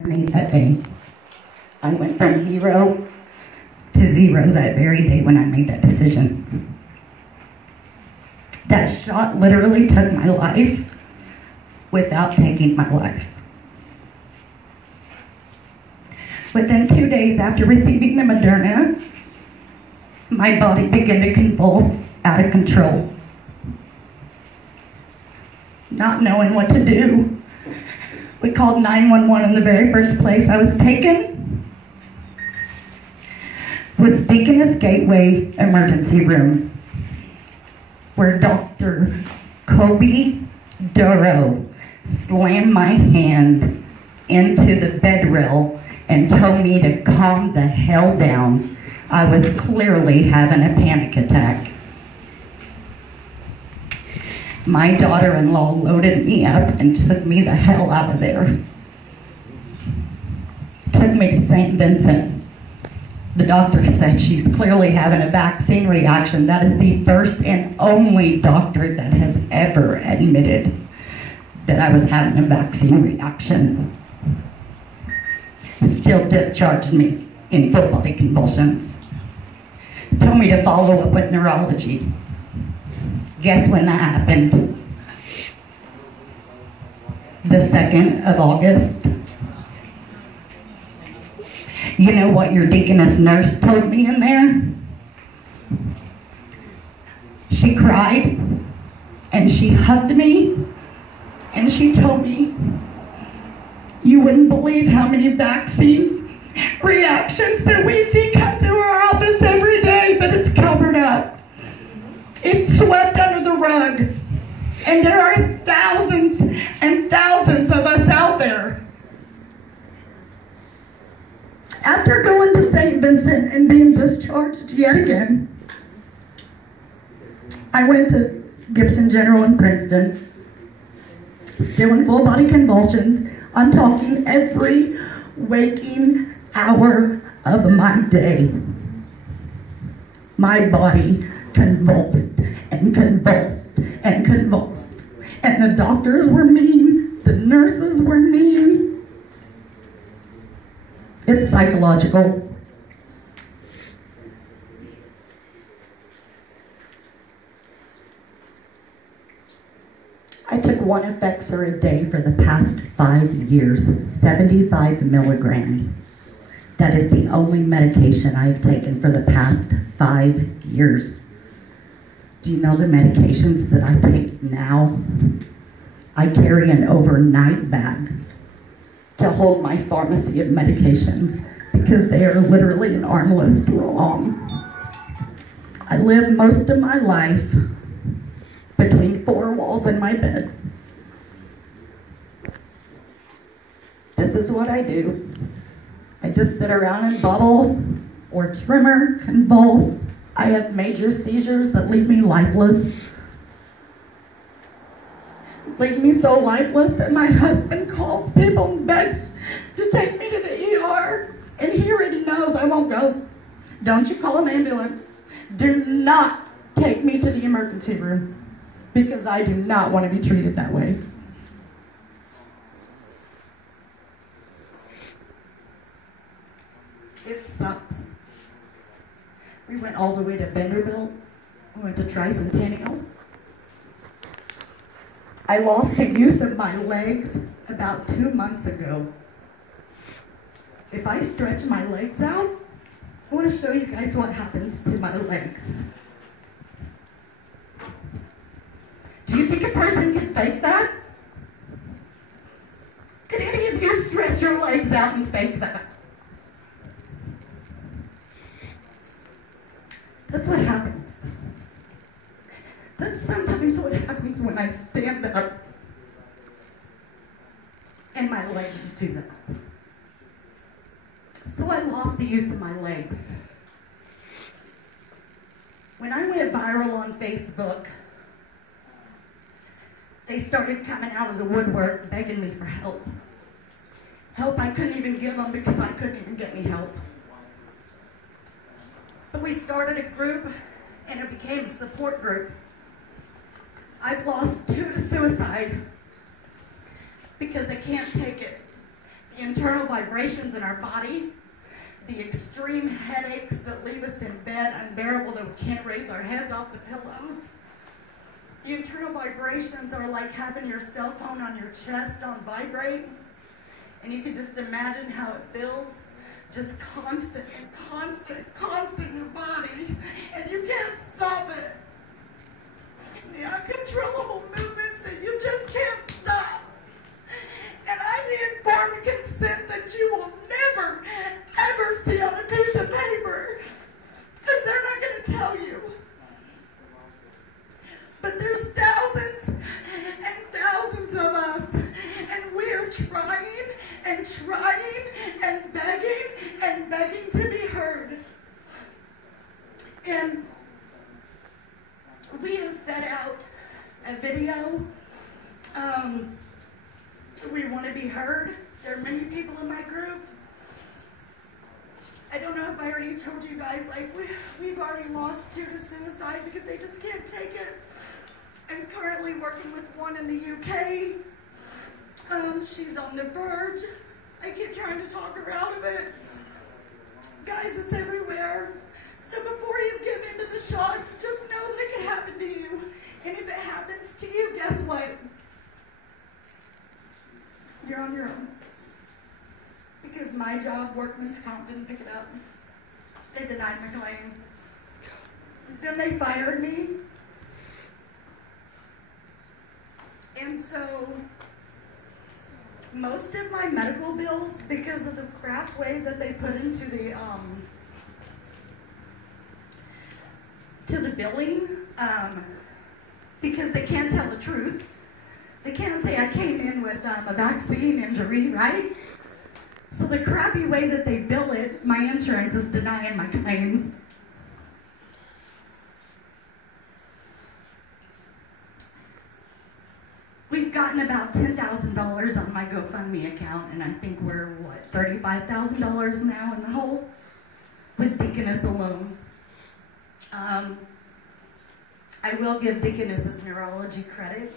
Me that day. I went from hero to zero that very day when I made that decision. That shot literally took my life without taking my life. Within 2 days after receiving the Moderna, my body began to convulse out of control. Not knowing what to do, we called 911 in the very first place I was taken was Deaconess Gateway Emergency Room, where Dr. Kobe Duro slammed my hand into the bed rail and told me to calm the hell down. I was clearly having a panic attack. My daughter-in-law loaded me up and took me the hell out of there. Took me to St. Vincent. The doctor said she's clearly having a vaccine reaction. That is the first and only doctor that has ever admitted that I was having a vaccine reaction. Still discharged me in full body convulsions. Told me to follow up with neurology. Guess when that happened? The 2nd of August. You know what your deaconess nurse told me in there? She cried and she hugged me and she told me, "You wouldn't believe how many vaccine reactions that we see come through our office every day, but it's covered up. It's swept under the rug. And there are thousands and thousands of us out there." After going to St. Vincent and being discharged yet again, I went to Gibson General in Princeton, still in full body convulsions. I'm talking every waking hour of my day. My body convulsed and convulsed and convulsed. And the doctors were mean, the nurses were mean. It's psychological. I took one Effexor a day for the past 5 years, 75 milligrams. That is the only medication I've taken for the past 5 years. Do you know the medications that I take now? I carry an overnight bag to hold my pharmacy of medications because they are literally an armless long. I live most of my life between 4 walls in my bed. This is what I do. I just sit around and bubble or tremor, convulse. I have major seizures that leave me lifeless. Leave me so lifeless that my husband calls people and begs to take me to the ER. And he already knows I won't go. Don't you call an ambulance. Do not take me to the emergency room because I do not want to be treated that way. It sucks. We went all the way to Vanderbilt. We went to Tricentennial. I lost the use of my legs about 2 months ago. If I stretch my legs out, I want to show you guys what happens to my legs. Do you think a person can fake that? Could any of you stretch your legs out and fake that? That's what happens. That's sometimes what happens when I stand up and my legs do that. So I lost the use of my legs. When I went viral on Facebook, they started coming out of the woodwork begging me for help. Help I couldn't even give them because I couldn't even get any help. But we started a group and it became a support group. I've lost 2 to suicide because they can't take it. internal vibrations in our body, the extreme headaches that leave us in bed unbearable that we can't raise our heads off the pillows. The internal vibrations are like having your cell phone on your chest on vibrate, and you can just imagine how it feels, just constant in your body, and you can't stop it. The uncontrollable movements that you just can't stop. And I'm the informed consent that you will never, ever see on a piece of paper, because they're not going to tell you. But there's thousands and thousands of us, and we're trying and begging to be heard. And we have set out a video. We want to be heard. There are many people in my group. I don't know if I already told you guys, like, we've already lost 2 to suicide because they just can't take it. I'm currently working with one in the UK. She's on the verge. I keep trying to talk her out of it. Guys, it's everywhere. So before you give in to the shots, just know that it can happen to you. And if it happens to you, guess what? You're on your own. Because my job, Workman's Comp, didn't pick it up. They denied my claim. Then they fired me. And so most of my medical bills, because of the crap way that they put into the to the billing, because they can't tell the truth. They can't say I came in with a vaccine injury, right? So the crappy way that they bill it, my insurance is denying my claims. We've gotten about $10,000 on my GoFundMe account, and I think we're, what, $35,000 now in the hole with Deaconess alone. I will give Deaconess's neurology credit.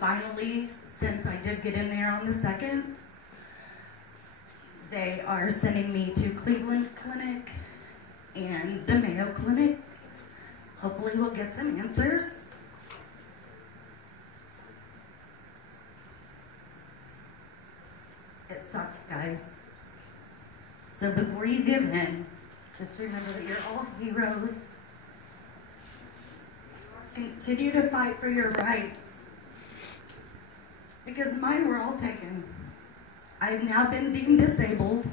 Finally, since I did get in there on the 2nd, they are sending me to Cleveland Clinic and the Mayo Clinic. Hopefully we'll get some answers. It sucks, guys. So before you give in, just remember that you're all heroes. Continue to fight for your rights. Because mine were all taken. I've now been deemed disabled.